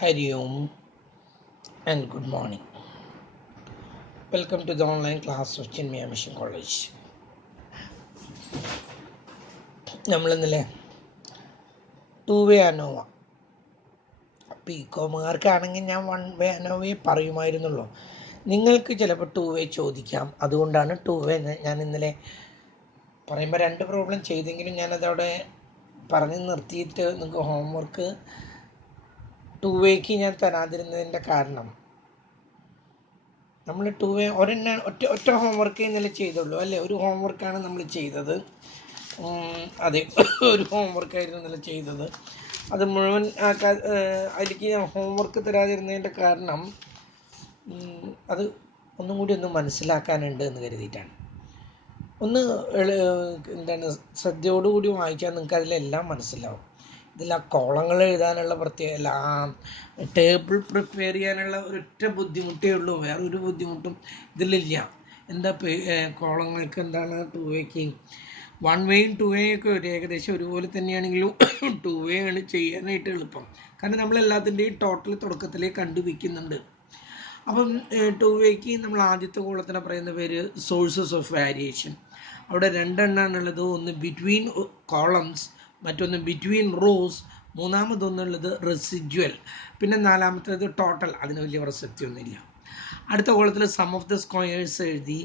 Hari Om and good morning. Welcome to the online class of Chinmaya Mission College. നമ്മൾ ഇന്നലെ to way ANOVA കോമുകാർക്കാണെങ്കിൽ ഞാൻ one way അനോവയെ പറയുമായിരുന്നുള്ളൂ. നിങ്ങൾക്ക് ചിലപ്പോൾ to വേ ചോദിക്കാം. അതുകൊണ്ടാണ് ടു വേ ഞാൻ ഇന്നലെ പറയുമ്പോൾ രണ്ട് പ്രോബ്ലം ചെയ്തെങ്കിലും ഞാനതവിടെ പറഞ്ഞ് നിർത്തിയിട്ട് നിങ്ങൾക്ക് ഹോംവർക്ക് ടു വേക്ക് ഞാൻ തരാതിരുന്നതിൻ്റെ കാരണം നമ്മൾ ടു വേ ഒറ്റ ഹോംവർക്ക് ഇന്നലെ ചെയ്തുള്ളൂ അല്ലേ? ഒരു ഹോംവർക്കാണ് നമ്മൾ ചെയ്തത്. അതെ, ഒരു ഹോംവർക്കായിരുന്നു ഇന്നലെ ചെയ്തത്. അത് മുഴുവൻ അതിലേക്ക് ഞാൻ ഹോംവർക്ക് തരാതിരുന്നതിൻ്റെ കാരണം അത് ഒന്നും കൂടി ഒന്ന് മനസ്സിലാക്കാനുണ്ട് എന്ന് കരുതിയിട്ടാണ്. എന്താണ് ശ്രദ്ധയോടുകൂടി വായിച്ചാൽ നിങ്ങൾക്ക് അതിലെല്ലാം മനസ്സിലാവും. ഇതിൽ ആ കോളങ്ങൾ എഴുതാനുള്ള പ്രത്യേകമല്ല, ആ ടേബിൾ പ്രിപ്പയർ ചെയ്യാനുള്ള ഒരൊറ്റ ബുദ്ധിമുട്ടേ ഉള്ളൂ. വേറൊരു ബുദ്ധിമുട്ടും ഇതിലില്ല. എന്താ കോളങ്ങൾക്ക് എന്താണ് ടു വേക്ക് വൺ വേയും ടു വേയൊക്കെ ഏകദേശം ഒരുപോലെ തന്നെയാണെങ്കിലും ടു വേ ആണ് ചെയ്യാനായിട്ട് എളുപ്പം. കാരണം നമ്മളെല്ലാത്തിൻ്റെയും ടോട്ടൽ തുടക്കത്തിലേ കണ്ടുവയ്ക്കുന്നുണ്ട്. അപ്പം ടു വേക്ക് നമ്മൾ ആദ്യത്തെ കോളത്തിനെ പറയുന്ന പേര് സോഴ്സസ് ഓഫ് വേരിയേഷൻ. അവിടെ രണ്ടെണ്ണാണുള്ളത്. ഒന്ന് ബിറ്റ്വീൻ കോളംസ്, മറ്റൊന്ന് ബിറ്റ്വീൻ റോസ്, മൂന്നാമതൊന്നുള്ളത് റെസിജ്വൽ, പിന്നെ നാലാമത്തേത് ടോട്ടൽ. അതിന് വലിയ പ്രസക്തിയൊന്നുമില്ല. അടുത്ത കോളത്തിൽ സം ഓഫ് ദ സ്ക്വയേഴ്സ് എഴുതി.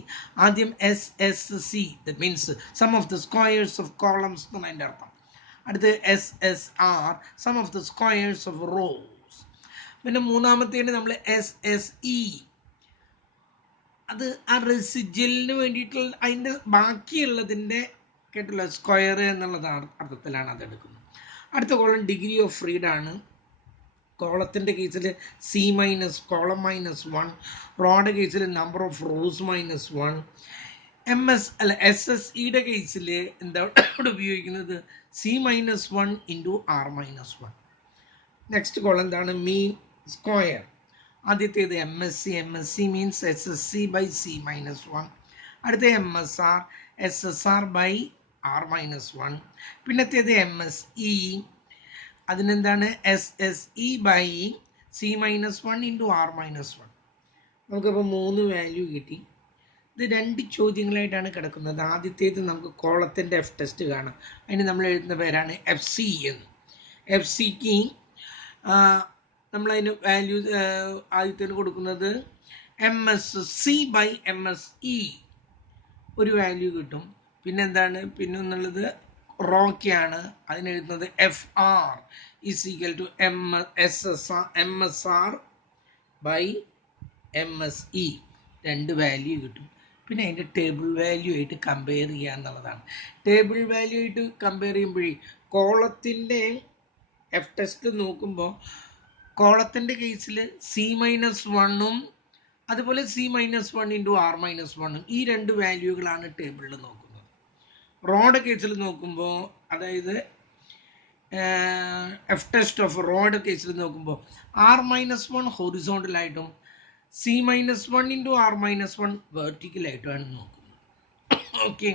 ആദ്യം SSC, that means sum of the squares of columns എന്നാണ് അതിൻ്റെ അർത്ഥം. അടുത്ത് SSR, sum of the squares of rows. പിന്നെ മൂന്നാമത്തേന് നമ്മൾ SSE, അത് ആ റെസിജ്വലിന് വേണ്ടിയിട്ടുള്ള അതിൻ്റെ ബാക്കിയുള്ളതിൻ്റെ കേട്ടല്ലോ സ്ക്വയർ എന്നുള്ളതാണ് അർത്ഥത്തിലാണ് അതെടുക്കുന്നത്. അടുത്ത കോളം ഡിഗ്രി ഓഫ് ഫ്രീഡാണ്. കോളത്തിൻ്റെ കേസിൽ കോളം -1, റോയുടെ കേസിൽ നമ്പർ ഓഫ് റോസ് -1, SSEയുടെ കേസിൽ എന്താ ഉപയോഗിക്കുന്നത് C-1 into R-1. Next column എന്താണ് മീൻ സ്ക്വയർ. ആദ്യത്തേത് MSC മീൻസ് SSC/C-1. അടുത്ത SSR by R-1. പിന്നത്തേത് MSE, അതിനെന്താണ് SSE/C-1 ഇൻറ്റു R-1. നമുക്കിപ്പോൾ 3 വാല്യൂ കിട്ടി. ഇത് 2 ചോദ്യങ്ങളായിട്ടാണ് കിടക്കുന്നത്. ആദ്യത്തേത് നമുക്ക് കോളത്തിൻ്റെ F ടെസ്റ്റ് കാണാം. അതിന് നമ്മൾ എഴുതുന്ന പേരാണ് FC എന്ന്. FCക്ക് നമ്മളതിന് വാല്യൂ ആദ്യത്തേന് കൊടുക്കുന്നത് MSC/MSE, ഒരു വാല്യൂ കിട്ടും. പിന്നെന്താണ് പിന്നൊന്നുള്ളത് റോക്കാണ്. അതിനെഴുതുന്നത് FR = MSR/MSE, 2 വാല്യൂ കിട്ടും. പിന്നെ അതിൻ്റെ ടേബിൾ വാല്യൂ ആയിട്ട് കമ്പയർ ചെയ്യുക എന്നുള്ളതാണ്. ടേബിൾ വാല്യൂ ആയിട്ട് കമ്പയർ ചെയ്യുമ്പോഴേ കോളത്തിൻ്റെ F ടെസ്റ്റ് നോക്കുമ്പോൾ കോളത്തിൻ്റെ കേസിൽ C-1ഉം അതുപോലെ C-1 ഇൻറ്റു R-1ഉം, ഈ 2 വാല്യൂകളാണ് ടേബിളിൽ നോക്കുന്നത്. റോഡ് കേസിൽ നോക്കുമ്പോൾ, അതായത് F ടെസ്റ്റ് ഓഫ് റോഡ് കേസിൽ നോക്കുമ്പോൾ R-1 ഹൊറിസോണ്ടലായിട്ടും C-1 ഇൻറ്റു R-1 വെർട്ടിക്കലായിട്ടുമാണ് നോക്കുന്നത്. ഓക്കെ,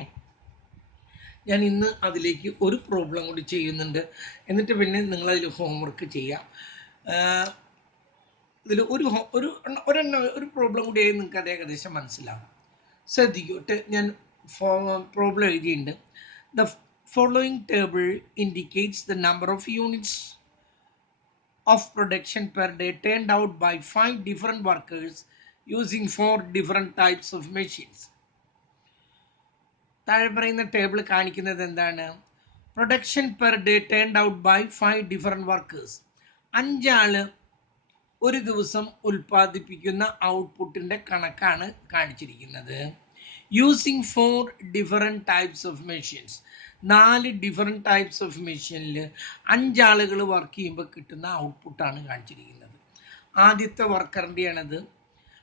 ഞാൻ ഇന്ന് അതിലേക്ക് ഒരു പ്രോബ്ലം കൂടി ചെയ്യുന്നുണ്ട്. എന്നിട്ട് പിന്നെ നിങ്ങളതിൽ ഹോംവർക്ക് ചെയ്യാം. ഇതിൽ ഒരു പ്രോബ്ലം കൂടിയായി നിങ്ങൾക്ക് അത് ഏകദേശം മനസ്സിലാവും. ശ്രദ്ധിക്കട്ടെ, ഞാൻ പ്രോബ്ലം എഴുതിയിട്ടുണ്ട്. The following table indicates the number of units of production per day turned out by 5 different workers using 4 different types of machines. താഴെ പറയുന്ന ടേബിൾ കാണിക്കുന്നത് എന്താണ്? Production per day turned out by 5 different workers. 5 ആള് ഒരു ദിവസം ഉൽപ്പാദിപ്പിക്കുന്ന ഔട്ട്പുട്ടിൻ്റെ കണക്കാണ് കാണിച്ചിരിക്കുന്നത്. Using 4 different types of machines. 4 different types of മെഷീനിൽ 5 ആളുകൾ വർക്ക് ചെയ്യുമ്പോൾ കിട്ടുന്ന ഔട്ട്പുട്ടാണ് കാണിച്ചിരിക്കുന്നത്. ആദ്യത്തെ വർക്കറിൻ്റെയാണത്.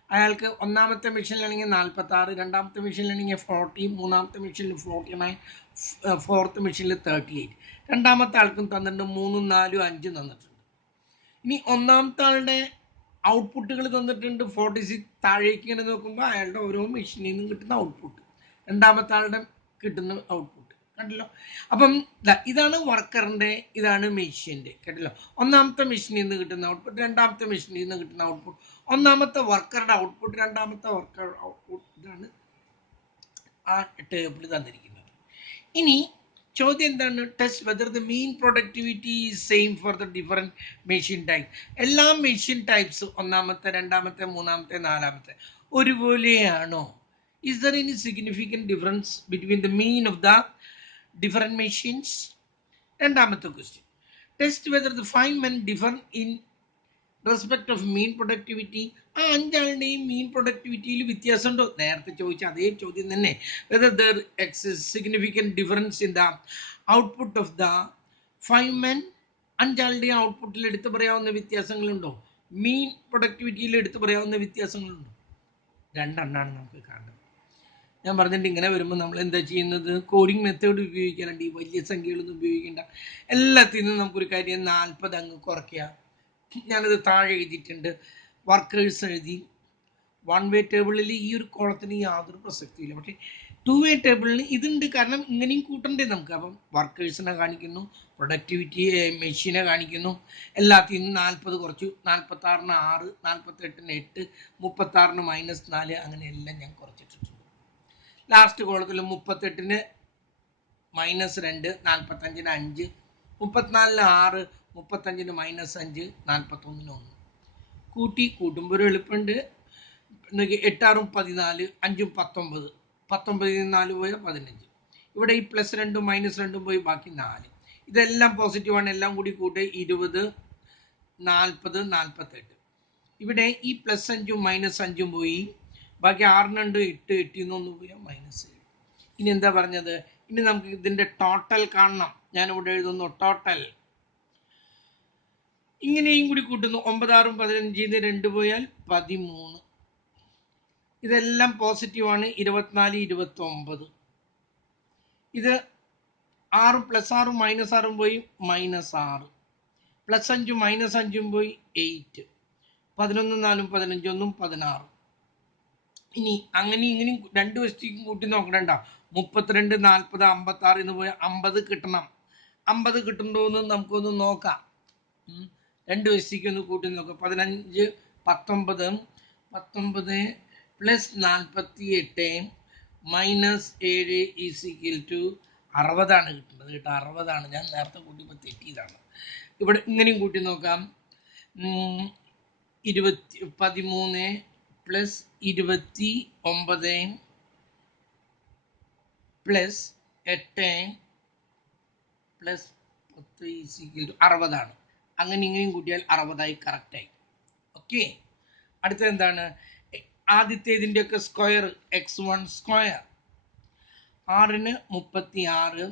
അയാൾക്ക് ഒന്നാമത്തെ മെഷീനിലാണെങ്കിൽ 46, രണ്ടാമത്തെ മെഷീനിലാണെങ്കിൽ 40, മൂന്നാമത്തെ മെഷീനിൽ 49, ഫോർത്ത് മെഷീനിൽ 38. രണ്ടാമത്തെ ആൾക്കും തന്നിട്ടുണ്ട് 3, 4, 5 തന്നിട്ടുണ്ട്. ഇനി ഒന്നാമത്തെ ആളുടെ ഔട്ട്പുട്ടുകൾ തന്നിട്ടുണ്ട് 46. താഴേക്ക് ഇങ്ങനെ നോക്കുമ്പോൾ അയാളുടെ ഓരോ മെഷീനിൽ നിന്നും കിട്ടുന്ന ഔട്ട്പുട്ട്, രണ്ടാമത്തെ ആളുടെ കിട്ടുന്ന ഔട്ട്പുട്ട്. കണ്ടല്ലോ. അപ്പം ഇതാണ് വർക്കറിൻ്റെ, ഇതാണ് മെഷീൻ്റെ. കേട്ടല്ലോ. ഒന്നാമത്തെ മെഷീനിൽ നിന്ന് കിട്ടുന്ന ഔട്ട്പുട്ട്, രണ്ടാമത്തെ മെഷീനിൽ നിന്ന് കിട്ടുന്ന ഔട്ട്പുട്ട്, ഒന്നാമത്തെ വർക്കറുടെ ഔട്ട്പുട്ട്, രണ്ടാമത്തെ വർക്കറുടെ ഔട്ട്പുട്ട്. ഇതാണ് ആ ടേബിൾ തന്നിരിക്കുന്നത്. ഇനി ചോദ്യം എന്താണ്? Test whether the mean productivity is same for the different machine type. എല്ലാ മെഷീൻ ടൈപ്സ്, ഒന്നാമത്തെ, രണ്ടാമത്തെ, മൂന്നാമത്തെ, നാലാമത്തെ ഒരുപോലെയാണോ? Is there any significant difference between the mean of the different machines? രണ്ടാമത്തെ question, test whether the 5 men differ in respect of mean productivity. ആ അഞ്ചാളുടെയും മീൻ പ്രൊഡക്ടിവിറ്റിയിൽ വ്യത്യാസമുണ്ടോ? നേരത്തെ ചോദിച്ച അതേ ചോദ്യം തന്നെ. Whether there exist significant difference in the output of the 5 men. അഞ്ചാളുടെയും ഔട്ട്പുട്ടിൽ എടുത്തു പറയാവുന്ന വ്യത്യാസങ്ങളുണ്ടോ? മീൻ പ്രൊഡക്ടിവിറ്റിയിൽ എടുത്തു പറയാവുന്ന വ്യത്യാസങ്ങളുണ്ടോ? രണ്ടെണ്ണമാണ് നമുക്ക് കാണുന്നത്. ഞാൻ പറഞ്ഞിട്ട് ഇങ്ങനെ വരുമ്പോൾ നമ്മൾ എന്താ ചെയ്യുന്നത്? കോഡിംഗ് മെത്തേഡ് ഉപയോഗിക്കാനുണ്ട്. ഈ വലിയ സംഖ്യകളൊന്നും ഉപയോഗിക്കേണ്ട. എല്ലാത്തിൽ നിന്നും നമുക്കൊരു കാര്യം 40 അങ്ങ് കുറയ്ക്കുക. ഞാനത് താഴെ എഴുതിയിട്ടുണ്ട്. വർക്കേഴ്സ് എഴുതി. 1 വേ ടേബിളിൽ ഈ ഒരു കോളത്തിന് യാതൊരു പ്രസക്തിയില്ല. പക്ഷേ 2 വേ ടേബിളിന് ഇതുണ്ട്. കാരണം ഇങ്ങനെയും കൂട്ടണ്ടേ നമുക്ക്. അപ്പം വർക്കേഴ്സിനെ കാണിക്കുന്നു, പ്രൊഡക്ടിവിറ്റി മെഷീനെ കാണിക്കുന്നു. എല്ലാത്തിൽ നിന്നും 40 കുറച്ചു. 46-ന് 6, 48-ന് 8, 36-ന് -4, അങ്ങനെ എല്ലാം ഞാൻ കുറച്ചിട്ടുണ്ട്. ലാസ്റ്റ് കോളത്തിൽ 38-ന് -2, 45-ന് 5, 34-ന് 6, 35-ന് -5, 41-ന് 1. കൂട്ടുമ്പോൾ ഒരു എളുപ്പമുണ്ട്. 8 6 14, 5 19, 19-ന് 4 പോയാൽ 15. ഇവിടെ ഈ +2 -2 പോയി ബാക്കി 4. ഇതെല്ലാം പോസിറ്റീവാണ്. എല്ലാം കൂടി കൂട്ടി 20, 40, 48. ഇവിടെ ഈ +5-ഉം -5-ഉം പോയി. ബാക്കി 6-നുണ്ട് 8, 8-1 പോയാൽ -7. ഇനി എന്താ പറഞ്ഞത്? ഇനി നമുക്ക് ഇതിൻ്റെ ടോട്ടൽ കാണണം. ഞാനിവിടെ എഴുതുന്നു ടോട്ടൽ. ഇങ്ങനെയും കൂടി കൂട്ടുന്നു. 9 6 15-ന് 2 പോയാൽ 13. ഇതെല്ലാം പോസിറ്റീവാണ്. 24 29. ഇത് 6 +6 -6 പോയി -6. +5 -5 പോയി 8. 11 4 15 16. ഇനി അങ്ങനെ ഇങ്ങനെയും 2 വശത്തേക്കും കൂട്ടി നോക്കണ്ട. 32 40 56 എന്ന് പോയാൽ 50 കിട്ടണം. 50 കിട്ടുന്നുണ്ടോ എന്ന് നമുക്കൊന്ന് നോക്കാം. 2 വശത്തേക്ക് ഒന്ന് കൂട്ടി നോക്കാം. 15 19 19 + 48 -7 = 60 കിട്ടുന്നത് കേട്ടോ. 60. ഞാൻ നേരത്തെ കൂട്ടിയപ്പോൾ തെറ്റിയതാണ്. ഇവിടെ ഇങ്ങനെയും കൂട്ടി നോക്കാം. 13 + 29 + 8 + 10 = 60. അങ്ങനെ ഇങ്ങനെയും കൂട്ടിയാൽ 60 കറക്റ്റായി. ഓക്കെ. അടുത്തത് എന്താണ്? ആദ്യത്തേതിൻ്റെയൊക്കെ സ്ക്വയർ x1 സ്ക്വയർ. 6-ന് 36,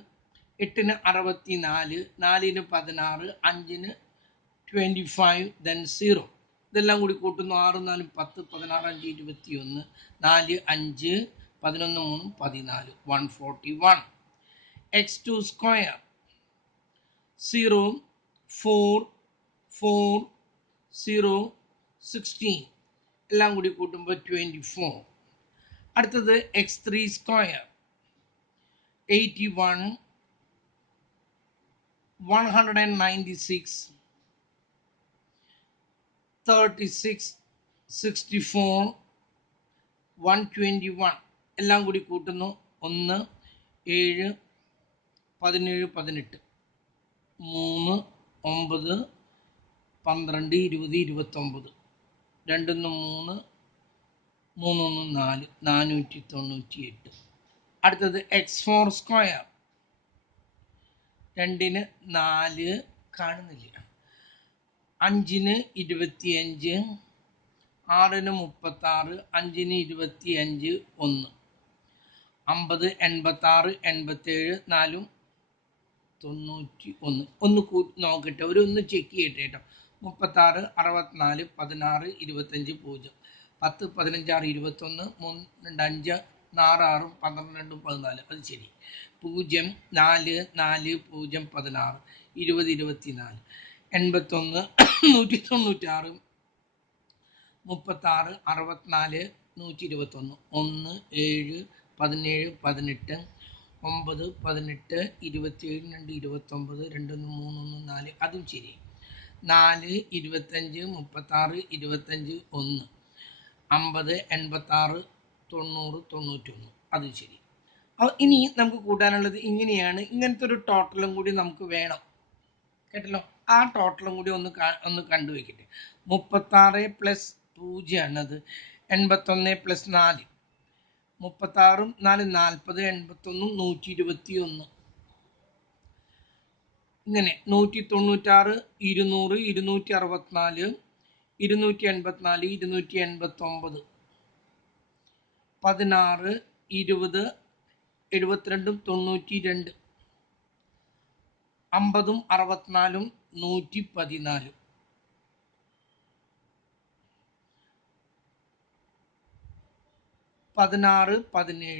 8-ന് 64, 4-ന് 16, 5-ന് 25, then 0. ഇതെല്ലാം കൂടി കൂട്ടുന്നു. 6 4 10, 16 5 21, 4 5 11 3 14, 141. x2 square. 0 4 4 0 16. എല്ലാം കൂടി കൂട്ടുമ്പോൾ 24. അടുത്തത് x3 സ്ക്വയർ. 81 196 36 64 121. എല്ലാം കൂടി കൂട്ടുന്നു. 1 7 17 18 3 9 12 20 29. 2 3 3 4 498. അടുത്തത് x4 സ്ക്വയർ. 2-ന് 4 കാണുന്നില്ല. 5-ന് 25, 6-ന് 36, 5-ന് 25 1. 50 86 87 4 91. ഒന്ന് നോക്കട്ടെ, ഒന്ന് ചെക്ക് ചെയ്യട്ടെ കേട്ടോ. 36 64 16 25 0. 10 15 6 21 3 2 5 6 6 12 2 14. അത് ശരി. 0 4 4 0 16 20 24. 81 196 36 64 121 1 7 17 18 9, 18, 27, 2, 29, 2, 3, 1, 4 അതും ശരി. 4, 25, 36, 25, 1, 50, 86, 90, 91 അതും ശരി. അപ്പോൾ ഇനി നമുക്ക് കൂട്ടാനുള്ളത് ഇങ്ങനെയാണ്. ഇങ്ങനത്തെ ഒരു ടോട്ടലും കൂടി നമുക്ക് വേണം, കേട്ടല്ലോ. ആ ടോട്ടലും കൂടി ഒന്ന് കണ്ടുവയ്ക്കട്ടെ. 36 പ്ലസ് 0 ആണത്. 81 പ്ലസ് 4, 36, 4, 40, 81, 121 ഇങ്ങനെ 196, 200, 264, 284, 289, 16, 20, 72, 92, 50, 64, 114, 16, 17,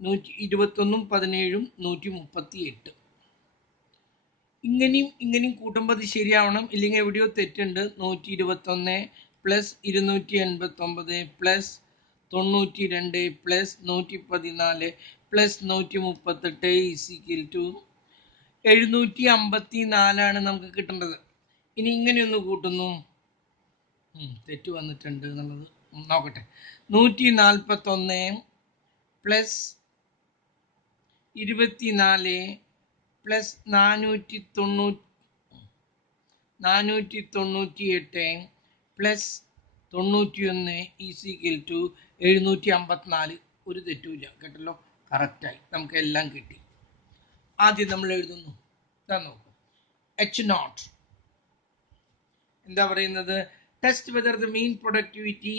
121, 17, 138 ഇങ്ങനെയും കൂട്ടുമ്പോൾ അത് ശരിയാവണം, ഇല്ലെങ്കിൽ എവിടെയോ തെറ്റുണ്ട്. 121 plus 289 plus 92 plus 114 plus 138 is equal to 754 നമുക്ക് കിട്ടേണ്ടത്. ഇനി ഇങ്ങനെയൊന്ന് കൂട്ടുന്നു, തെറ്റ് വന്നിട്ടുണ്ട് എന്നുള്ളത് നോക്കട്ടെ. 141 plus 24 plus 498 plus 91 is equal to 754. ഒരു തെറ്റുമില്ല, കേട്ടല്ലോ, കറക്റ്റായി, നമുക്ക് എല്ലാം കിട്ടി. ആദ്യം നമ്മൾ എഴുതുന്നു, നോക്കൂ. H0 എന്താ പറയുന്നത്? Test whether the mean productivity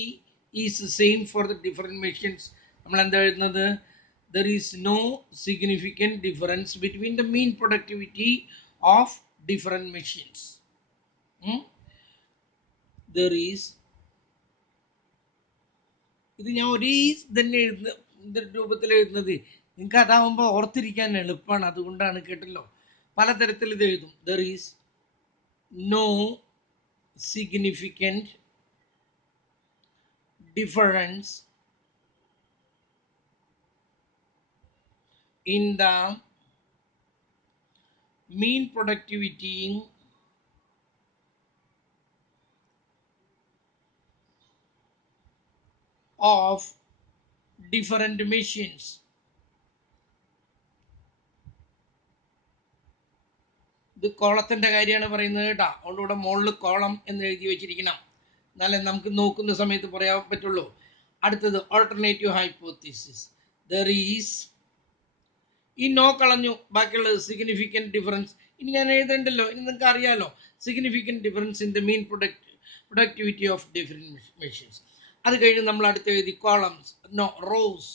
is same for the different machines. നമ്മൾ എന്താ എഴുതുന്നത്? There is no significant difference between the mean productivity of different machines. There is, ഇത് ഞാൻ ഒരേ തന്നെ എഴുതുന്ന രൂപത്തിൽ എഴുതുന്നത്, നിങ്ങൾക്ക് അതാവുമ്പോൾ ഓർത്തിരിക്കാൻ എളുപ്പമാണ്, അതുകൊണ്ടാണ്, കേട്ടല്ലോ. പലതരത്തിൽ ഇത് എഴുതും. There is no significant difference in the mean productivity of different machines. ഇത് കോളത്തിൻ്റെ കാര്യമാണ് പറയുന്നത് കേട്ടോ, അതുകൊണ്ട് ഇവിടെ മുകളിൽ കോളം എന്ന് എഴുതി വെച്ചിരിക്കണം, എന്നാലേ നമുക്ക് നോക്കുന്ന സമയത്ത് പറയാൻ പറ്റുള്ളൂ. അടുത്തത് ഓൾട്ടർനേറ്റീവ് ഹൈപ്പോത്തീസിസ്. ദർ ഈസ്, ഈ നോ കളഞ്ഞു, ബാക്കിയുള്ളത് സിഗ്നിഫിക്കൻറ്റ് ഡിഫറൻസ്. ഇനി ഞാൻ എഴുതണ്ടല്ലോ, ഇനി നിങ്ങൾക്ക് അറിയാലോ. Significant difference in the mean productivity of different machines. അത് കഴിഞ്ഞ് നമ്മൾ അടുത്ത് എഴുതി columns, no rows,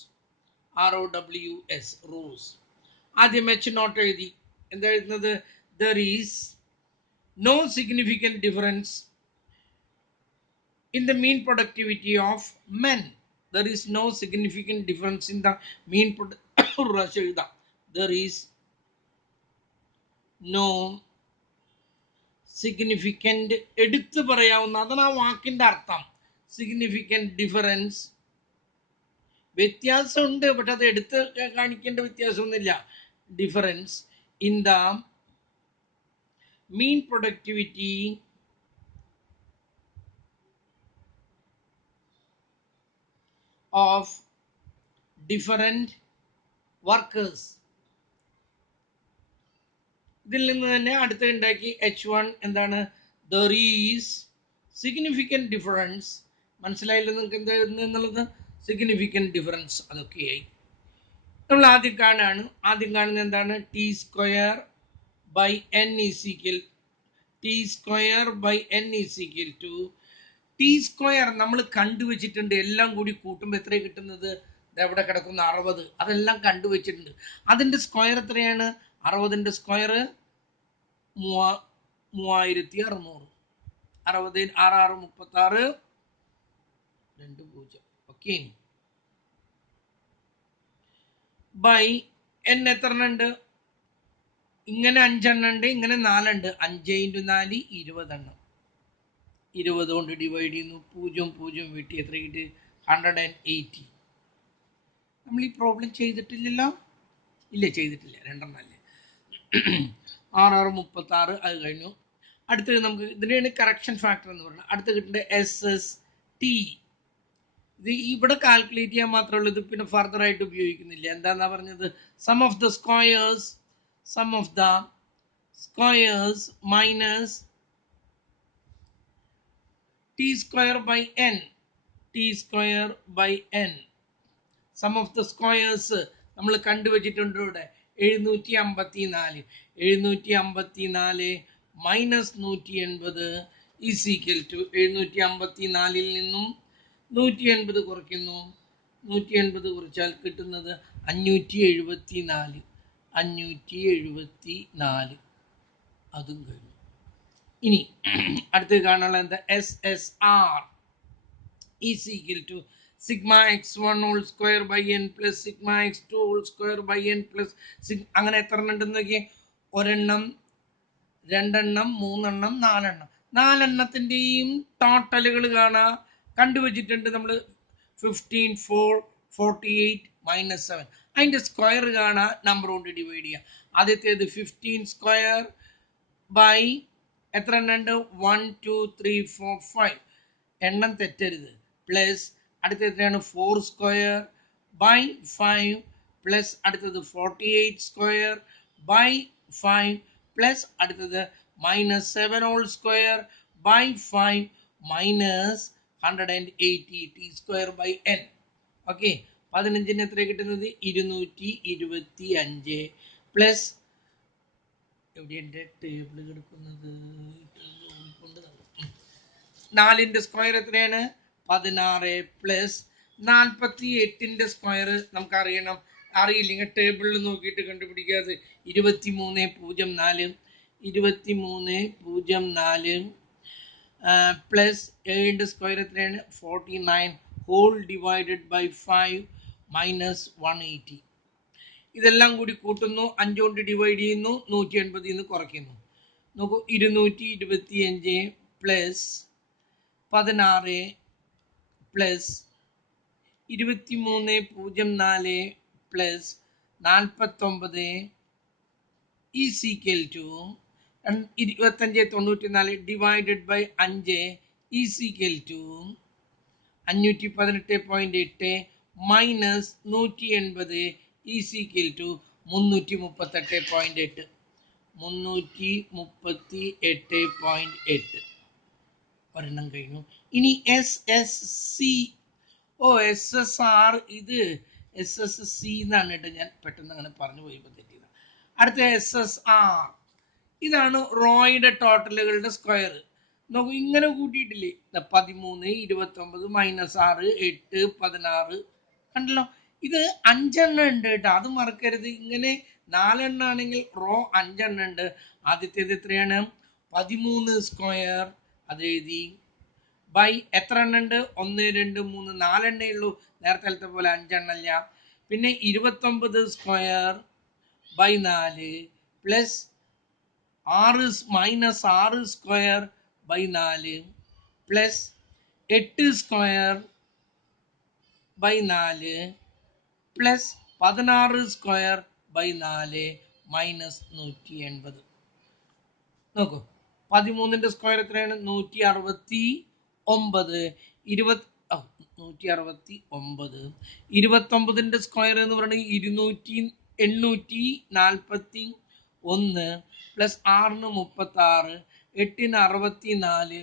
ROWS, rows. ആദ്യം H0 എഴുതി. എന്താ എഴുതുന്നത്? There is no significant difference in the mean productivity of men. There is no significant difference in the mean there is no significant, എടുത്തു പറയാവുന്ന, അതാണ് ആ വാക്കിൻ്റെ അർത്ഥം. സിഗ്നിഫിക്കൻറ്റ് ഡിഫറൻസ്, വ്യത്യാസമുണ്ട്, പക്ഷെ അത് എടുത്ത് കാണിക്കേണ്ട വ്യത്യാസമൊന്നുമില്ല. Difference in the mean productivity of different workers. ഇതിൽ നിന്ന് തന്നെ അടുത്ത് ഉണ്ടാക്കി H1 എന്താണ്? There is significant difference. മനസ്സിലായില്ല നിങ്ങൾക്ക് എന്താ എന്നുള്ളത്? സിഗ്നിഫിക്കൻറ്റ് ഡിഫറൻസ്, അതൊക്കെയായി. നമ്മൾ ആദ്യം കാണുന്നത് എന്താണ്? T square by n is equal, T square by n is equal to, T square നമ്മൾ കണ്ടുവച്ചിട്ടുണ്ട്. എല്ലാം കൂടി കൂട്ടുമ്പോൾ എത്രയാണ് കിട്ടുന്നത്? എവിടെ കിടക്കുന്ന 60, അതെല്ലാം കണ്ടുവച്ചിട്ടുണ്ട്. അതിൻ്റെ സ്ക്വയർ എത്രയാണ്? 60ൻ്റെ സ്ക്വയർ 3600. 60, 6, 36, 20. ഓക്കെ. ബൈ n എത്ര ഉണ്ട്? ഇങ്ങനെ 5 എണ്ണം ഉണ്ട്, ഇങ്ങനെ 4 ഉണ്ട്. 5 × 4 20 എണ്ണം. 20 കൊണ്ട് ഡിവൈഡ് ചെയ്യുന്നു, 0 0 വീട്ടി എത്ര കിട്ടി? 180. നമ്മൾ ഈ പ്രോബ്ലം ചെയ്തിട്ടില്ലല്ലോ. ഇല്ല, ചെയ്തിട്ടില്ല, രണ്ടെണ്ണം അല്ലേ. 6 അത് കഴിഞ്ഞു. അടുത്തത് നമുക്ക് ഇതിനെയാണ് കറക്ഷൻ ഫാക്ടർ എന്ന് പറയുന്നത്. അടുത്ത് കിട്ടേണ്ട SST. ഇത് ഇവിടെ കാൽക്കുലേറ്റ് ചെയ്യാൻ മാത്രമേ ഉള്ളൂ, ഇത് പിന്നെ ഫർദർ ആയിട്ട് ഉപയോഗിക്കുന്നില്ല. എന്താന്നാ പറഞ്ഞത്? Sum of the squares minus T square by n. Sum of the squares നമ്മൾ കണ്ടുവച്ചിട്ടുണ്ട് ഇവിടെ. 754 മൈനസ് 180 ഈസ് ഈക്വൽ ടു 754 നിന്നും 180 കുറയ്ക്കുന്നു. 180 കുറച്ചാൽ കിട്ടുന്നത് 574. അതും കഴിഞ്ഞു. ഇനി അടുത്ത് കാണാനുള്ള എന്താ? SSR is equal to sigma x1 whole square by n plus sigma x2 whole square by n plus അങ്ങനെ എത്ര എണ്ണം ഉണ്ടെന്ന് നോക്കിയേ. ഒരെണ്ണം, രണ്ടെണ്ണം, മൂന്നെണ്ണം, നാലെണ്ണത്തിൻ്റെയും ടോട്ടലുകൾ കാണാൻ കണ്ടുവച്ചിട്ടുണ്ട് നമ്മൾ. 15, 4, 48 മൈനസ് 7. അതിൻ്റെ സ്ക്വയർ കാണാൻ നമ്പർ കൊണ്ട് ഡിവൈഡ് ചെയ്യുക. ആദ്യത്തേത് 15 സ്ക്വയർ ബൈ എത്ര എണ്ണം ഉണ്ട്? 1, 2, 3, 4, 5. എണ്ണം തെറ്റരുത്. പ്ലസ് അടുത്ത എത്രയാണ്? 4 സ്ക്വയർ ബൈ 5 പ്ലസ് അടുത്തത് 48 സ്ക്വയർ ബൈ 5 പ്ലസ് അടുത്തത് minus 7 whole square by 5 minus 180 T square by n. Okay, 15 എത്ര കിട്ടുന്നത്? 225 പ്ലസ് എവിടെ എൻ്റെ ടേബിൾ കിടക്കുന്നത്? 4ന്റെ സ്ക്വയർ എത്രയാണ്? 16 പ്ലസ് 48ന്റെ സ്ക്വയർ നമുക്കറിയണം. അറിയില്ലെങ്കിൽ ടേബിളിൽ നോക്കിയിട്ട് കണ്ടുപിടിക്കാതെ. 2304 പ്ലസ് 7ന്റെ സ്ക്വയർ എത്രയാണ്? 49 ഹോൾ ഡിവൈഡഡ് ബൈ 5 മൈനസ് 180. ഇതെല്ലാം കൂടി കൂട്ടുന്നു, 5 കൊണ്ട് ഡിവൈഡ് ചെയ്യുന്നു, 180 നിന്ന് കുറയ്ക്കുന്നു. നോക്കൂ, 225 plus 16 plus 2304 plus 49 is equal to 2594 divided by 5 is equal to 518.8 minus 180 is equal to 338.8. 338.8 ഒരെണ്ണം കഴിഞ്ഞു. ഇനി SSR. ഇത് SSC എന്നാണ് കേട്ടോ, ഞാൻ പെട്ടെന്ന് അങ്ങനെ പറഞ്ഞു പോയപ്പോൾ തെറ്റിയത്. അടുത്ത SSR. ഇതാണ് റോയുടെ ടോട്ടലുകളുടെ സ്ക്വയർ. നോക്കൂ, ഇങ്ങനെ കൂട്ടിയിട്ടില്ലേ? 13, 29, -6, 8, 16. കണ്ടല്ലോ, ഇത് 5 എണ്ണം ഉണ്ട് കേട്ടോ, അത് മറക്കരുത്. ഇങ്ങനെ 4 എണ്ണം ആണെങ്കിൽ റോ 5 എണ്ണം ഉണ്ട്. ആദ്യത്തേത് എത്രയാണ്? 13 സ്ക്വയർ, അത് എഴുതി. ബൈ എത്ര എണ്ണം ഉണ്ട്? 1, 2, 3, 4 എണ്ണേ ഉള്ളൂ. നേരത്തെ പോലെ 5 എണ്ണല്ല. പിന്നെ 29 square by 4 plus -6 square by 4 plus 8 square by 4 plus 16 square by 4 minus 180. നോക്കൂ, 13ന്റെ സ്ക്വയർ എത്രയാണ്? 169. 29ന്റെ സ്ക്വയർ എന്ന് പറയുന്നത് 841 പ്ലസ് 6ന് 36, 8ന് 64,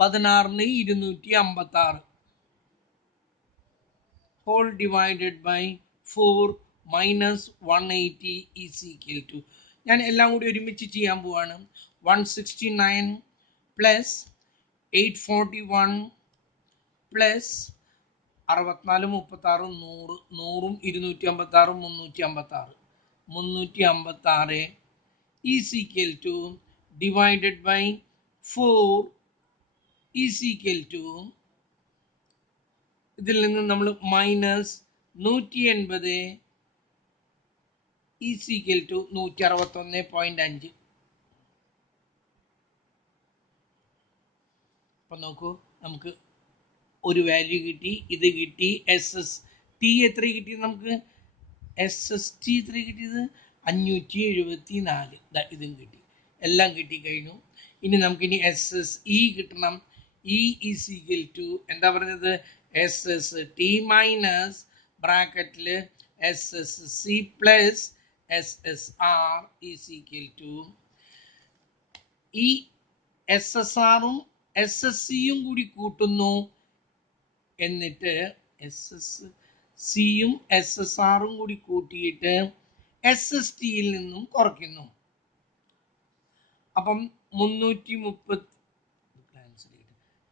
16ന് 256 whole divided by 4 minus 180 is equal to. ഞാൻ എല്ലാം കൂടി ഒരുമിച്ച് ചെയ്യാൻ പോവാണ്. 169 പ്ലസ് 841 പ്ലസ് 64, 36, 100, 100ഉം 256, 356 is equal to divided by 4 is equal to. ഇതിൽ നിന്ന് നമ്മൾ മൈനസ് 180 ഈസ് ഈക്വൽ ടു 161.5. അപ്പം നോക്കൂ, നമുക്ക് ഒരു വാല്യൂ കിട്ടി, ഇത് കിട്ടി. SST എത്ര കിട്ടി? നമുക്ക് SST എത്ര കിട്ടിയത് 574. ഇതും കിട്ടി, എല്ലാം കിട്ടിക്കഴിഞ്ഞു. ഇനി നമുക്കിനി SSE കിട്ടണം. E ഈസ് ഈക്വൽ ടു എന്താ പറഞ്ഞത്, SST മൈനസ് ബ്രാക്കറ്റിൽ SSC plus SSR is equal to ഈ SSRും SSCയും കൂടി കൂട്ടുന്നു, എന്നിട്ട് SSCയും SSRും കൂടി കൂട്ടിയിട്ട് SSTയിൽ നിന്നും കുറയ്ക്കുന്നു. അപ്പം 330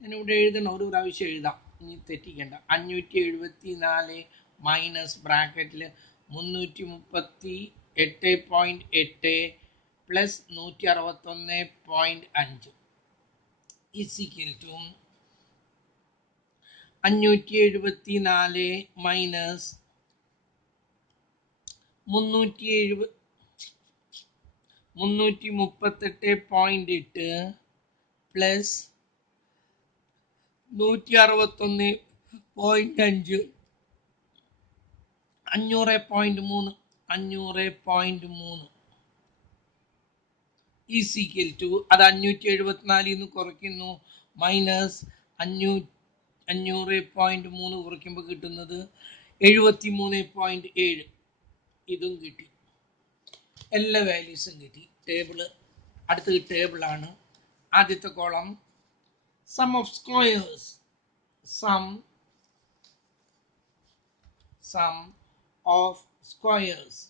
ഞാനിവിടെ എഴുതണം, ഒരു പ്രാവശ്യം എഴുതാം, ഇനി തെറ്റിക്കേണ്ട. 574 മൈനസ് ബ്രാക്കറ്റിൽ 338.8 plus 161.5 equal to 574 minus 338.8 plus 161.5 500.3 is equal to അത് 574 കുറയ്ക്കുന്നു, മൈനസ് 500.3 കുറയ്ക്കുമ്പോൾ കിട്ടുന്നത് 73.7. ഇതും കിട്ടി, എല്ലാ വാല്യൂസും കിട്ടി. ടേബിള് അടുത്തത് ടേബിളാണ്. ആദ്യത്തെ column sum of squares, sum of squares.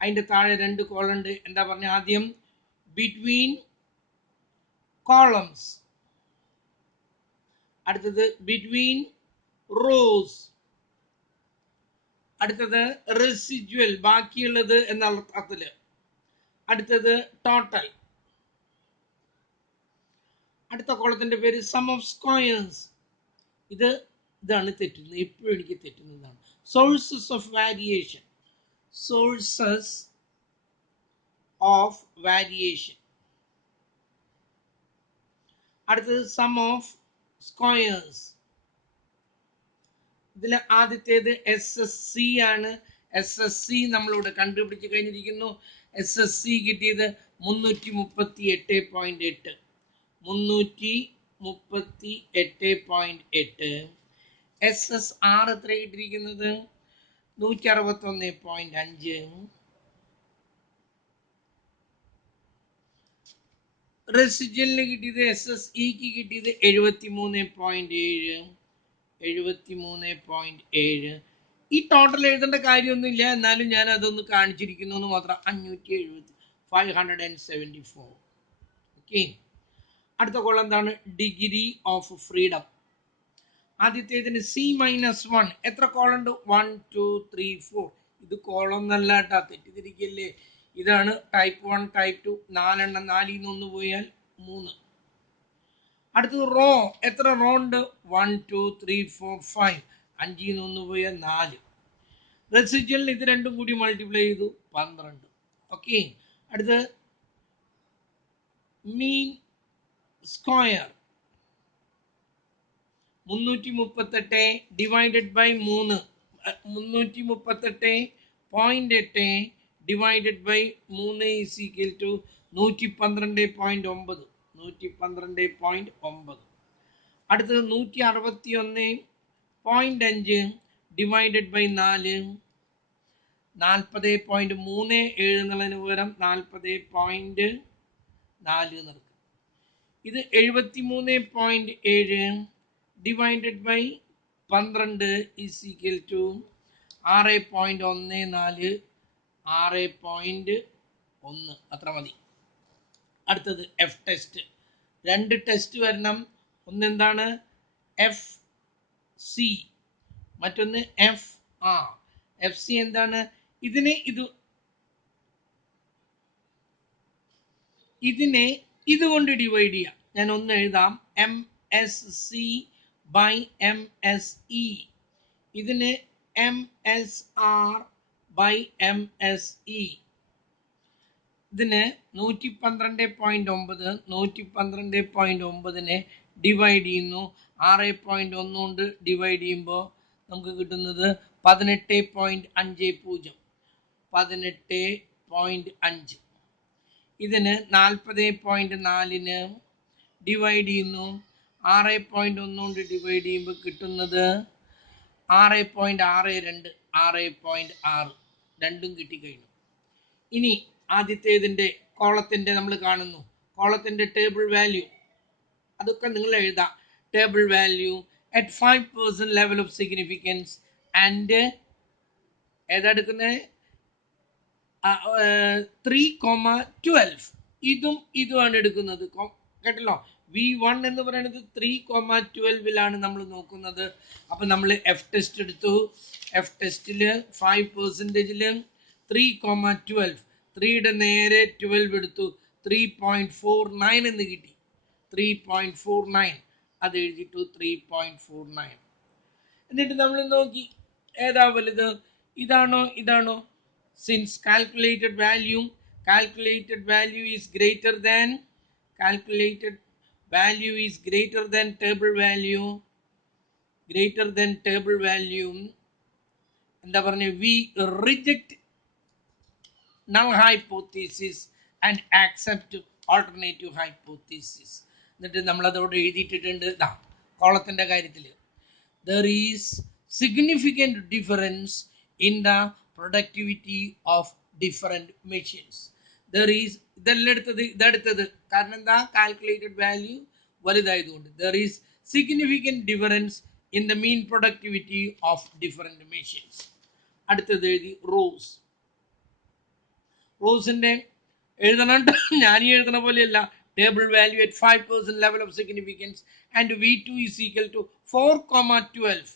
അതിൻ്റെ താഴെ 2 കോളം ഉണ്ട്. എന്താ പറഞ്ഞ, ആദ്യം ബിറ്റ്വീൻ കോളംസ്, അടുത്തത് ബിറ്റ്വീൻ റോസ്, അടുത്തത് റെസിജ്വൽ ബാക്കിയുള്ളത് എന്ന അർത്ഥത്തില്, അടുത്തത് ടോട്ടൽ. അടുത്ത കോളത്തിന്റെ പേര് സം ഓഫ് സ്ക്വയേഴ്സ്. ഇതാണ് തെറ്റുന്നത്, എപ്പോഴും എനിക്ക് തെറ്റുന്നതാണ്. Sources of variation, sources of variation. അടുത്തത് സം ഓഫ് സ്ക്വയേഴ്സ്. ഇതിൽ ആദ്യത്തേത് SSC ആണ്. SSC നമ്മളിവിടെ കണ്ടുപിടിച്ച് കഴിഞ്ഞിരിക്കുന്നു. SSC കിട്ടിയത് 338.8. 338.8. SSR എത്ര കിട്ടിയിരിക്കുന്നത് 161.5. റെസിജ്വലിന് കിട്ടിയത് SSEക്ക് കിട്ടിയത് 73.7. 73.7. ഈ ടോട്ടൽ എഴുതേണ്ട കാര്യമൊന്നുമില്ല, എന്നാലും ഞാൻ അതൊന്ന് കാണിച്ചിരിക്കുന്നു എന്ന് മാത്രം. 574. ഓക്കെ. അടുത്ത കോളം എന്താണ്, ഡിഗ്രി ഓഫ് ഫ്രീഡം. ആദ്യത്തേതിന് C-1. എത്ര കോളം ഉണ്ട്, 1 2 3 4. ഇത് കോളം നല്ല കേട്ടാ, തെറ്റിദ്ധരിക്കല്ലേ. ഇതാണ് ടൈപ്പ് 1 ടൈപ്പ് 2. 4 എണ്ണം, 4 1 പോയാൽ 3. അടുത്തത് റോ. എത്ര റോ ഉണ്ട്, 1 2 3 4 5. 5 1 പോയാൽ 4. റെസിജ്വലിന് ഇത് രണ്ടും കൂടി മൾട്ടിപ്ലൈ ചെയ്തു 12. ഓക്കെ. അടുത്ത് mean square. 338 divided by 3. 338.8 divided by 3 is equal to 112.9. 112.9. അടുത്തത് 161.5 ഡിവൈഡഡ് ബൈ 4. 40.3 എഴുതുന്നതിന് പകരം 40.4 നിർക്കും. ഇത് 73.7 divided by 12 is equal to 6.14. 6.1 അത്ര മതി. അടുത്തത് F ടെസ്റ്റ്. 2 ടെസ്റ്റ് വരണം. ഒന്നെന്താണ് FC, മറ്റൊന്ന് FR. FC എന്താണ്, ഇതിനെ ഇതുകൊണ്ട് ഡിവൈഡ് ചെയ്യാം. ഞാൻ ഒന്ന് എഴുതാം, MSC ബൈ MSE. ഇതിന് MSR ബൈ MSE. ഇതിന് 112.9. 112.9 ഡിവൈഡ് ചെയ്യുന്നു. 6.1 കൊണ്ട് ഡിവൈഡ് ചെയ്യുമ്പോൾ നമുക്ക് കിട്ടുന്നത് 18.50 18.5. ഇതിന് 40.4 ഡിവൈഡ് ചെയ്യുന്നു. 6.1 കൊണ്ട് ഡിവൈഡ് ചെയ്യുമ്പോൾ കിട്ടുന്നത് 6.62 6.6 രണ്ടും കിട്ടിക്കഴിഞ്ഞു. ഇനി ആദ്യത്തേതിൻ്റെ കോളത്തിൻ്റെ നമ്മൾ കാണുന്നു. കോളത്തിൻ്റെ ടേബിൾ വാല്യൂ അതൊക്കെ നിങ്ങൾ എഴുതാം. Table value at 5% level of significance and ഏതെടുക്കുന്നത് 3,12 ഇതുമാണ് എടുക്കുന്നത്. കേട്ടല്ലോ, V1 എന്ന് പറയുന്നത് 3,12 നമ്മൾ നോക്കുന്നത്. അപ്പം നമ്മൾ എഫ് ടെസ്റ്റ് എടുത്തു. എഫ് ടെസ്റ്റിൽ 5%-ൽ 3,12 3യുടെ നേരെ 12 എടുത്തു. 3.49 എന്ന് കിട്ടി. 3.49 അത് എഴുതിയിട്ടു. 3.49 എന്നിട്ട് നമ്മൾ നോക്കി ഏതാ വലുത്, ഇതാണോ ഇതാണോ. Since calculated value is greater than table value എന്താ പറഞ്ഞ, we reject null hypothesis and accept alternative hypothesis. എന്നിട്ട് നമ്മൾ അതോടെ എഴുതിയിട്ടുണ്ട്. കോളത്തിന്റെ കാര്യത്തിൽ there is significant difference in the productivity of different machines. There is ഇതെടുത്തത് കാരണം എന്താ, കാൽക്കുലേറ്റഡ് വാല്യൂ വലുതായതുകൊണ്ട്. there is significant difference in the mean productivity of different machines. അടുത്തത് എഴുതി റോസിന്റെ എഴുതണം. ഞാൻ ഈ എഴുതണ പോലെയല്ല. Table value at 5% level of significance and V2 is equal to 4,12.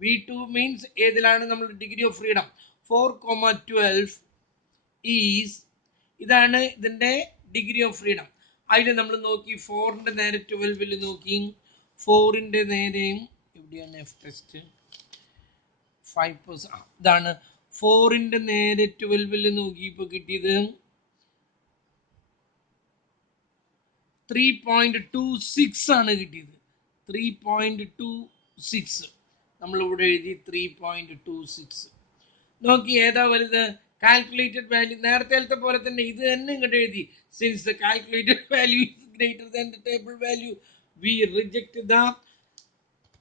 V2 means ഏതിലാണ് നമ്മൾ ഡിഗ്രി ഓഫ് ഫ്രീഡം. 4,12 ഈസ് ഇതാണ് ഇതിൻ്റെ ഡിഗ്രി ഓഫ് ഫ്രീഡം. അതിൽ നമ്മൾ നോക്കി 4ന്റെ നേരെ 12 നോക്കി. 4ന്റെ നേരെയും എവിടെയാണ് എഫ് ടെസ്റ്റ് 5%. ഇതാണ് 4ന്റെ നേരെ 12 നോക്കിയപ്പോൾ കിട്ടിയത് 3.26 ആണ് കിട്ടിയത്. 3.26 നമ്മളിവിടെ എഴുതി. 3.26 നോക്കി ഏതാ വലുത്. കാൽക്കുലേറ്റഡ് വാല്യൂ നേരത്തെ പോലെ തന്നെ ഇത് തന്നെ ഇങ്ങോട്ട് എഴുതി. Since the calculated value is greater than the table value V reject the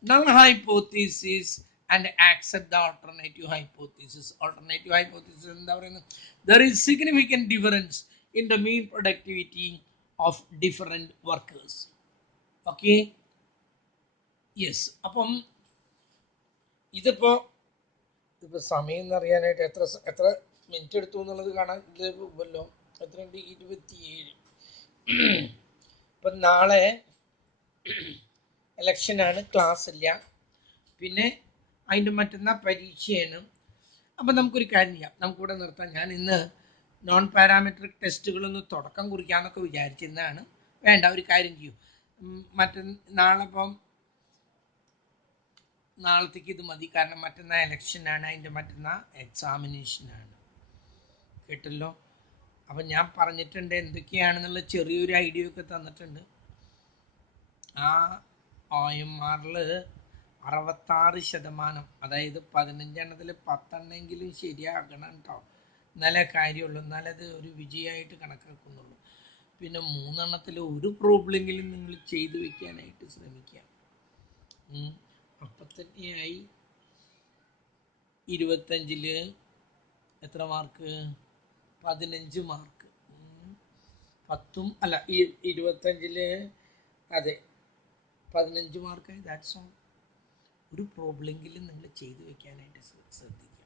null hypothesis and accept the alternative hypothesis. Alternative hypothesis എന്താ പറയുന്നത്, there is significant difference in the mean productivity of different workers. Okay, yes. അപ്പം ഇതിപ്പോ സമയം എന്നറിയാനായിട്ട് എത്ര minute എടുത്തു എന്നുള്ളത് കാണാൻ ഇല്ലല്ലോ. എത്രയുണ്ട്, 27. ഇപ്പം നാളെ ഇലക്ഷനാണ്, ക്ലാസ് ഇല്ല. പിന്നെ അതിൻ്റെ മറ്റന്നാൾ പരീക്ഷയാണ്. അപ്പം നമുക്കൊരു കാര്യം ചെയ്യാം, നമുക്കിവിടെ നിർത്താം. ഞാൻ ഇന്ന് നോൺ പാരാമെട്രിക് ടെസ്റ്റുകളൊന്ന് തുടക്കം കുറിക്കാമെന്നൊക്കെ വിചാരിച്ചിരുന്നതാണ്. വേണ്ട, ഒരു കാര്യം ചെയ്യൂ. നാളത്തേക്ക് ഇത് മതി. കാരണം മറ്റന്നാൾ ഇലക്ഷനാണ്, അതിൻ്റെ മറ്റന്നാൾ എക്സാമിനേഷനാണ്. കേട്ടല്ലോ. അപ്പം ഞാൻ പറഞ്ഞിട്ടുണ്ട് എന്തൊക്കെയാണെന്നുള്ള ചെറിയൊരു ഐഡിയ ഒക്കെ തന്നിട്ടുണ്ട്. ആ OMR 66%, അതായത് 15 എണ്ണത്തിൽ 10 എണ്ണമെങ്കിലും ശരിയാക്കണം കേട്ടോ. എന്നാലേ കാര്യമുള്ളൂ, എന്നാലത് ഒരു വിജയമായിട്ട് കണക്കാക്കുന്നുള്ളൂ. പിന്നെ 3 എണ്ണത്തിൽ ഒരു പ്രോബ്ലമെങ്കിലും നിങ്ങൾ ചെയ്തു വെക്കാനായിട്ട് ശ്രമിക്കുക. അപ്പം തന്നെയായി 25-ൽ എത്ര മാർക്ക്, 15 മാർക്ക്. 10ഉം അല്ല 25-ൽ അതെ 15 മാർക്കായി. That's all. ഒരു പ്രോബ്ലമെങ്കിലും നിങ്ങൾ ചെയ്തു വെക്കാനായിട്ട് ശ്രദ്ധിക്കുക.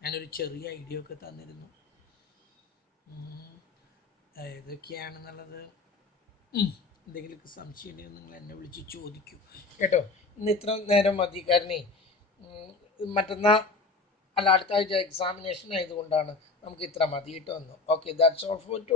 ഞാനൊരു ചെറിയ ഐഡിയ ഒക്കെ തന്നിരുന്നു ഏതൊക്കെയാണെന്നുള്ളത്. എന്തെങ്കിലുമൊക്കെ സംശയം ഉണ്ടെങ്കിൽ നിങ്ങൾ എന്നെ വിളിച്ച് ചോദിക്കൂ കേട്ടോ. ഇന്ന് ഇത്ര നേരം മതി. കാരണം മറ്റന്നാൾ അല്ല അടുത്ത ആഴ്ച എക്സാമിനേഷൻ ആയതുകൊണ്ടാണ് നമുക്ക് ഇത്ര മതി കേട്ടോ. Okay, that's all for to.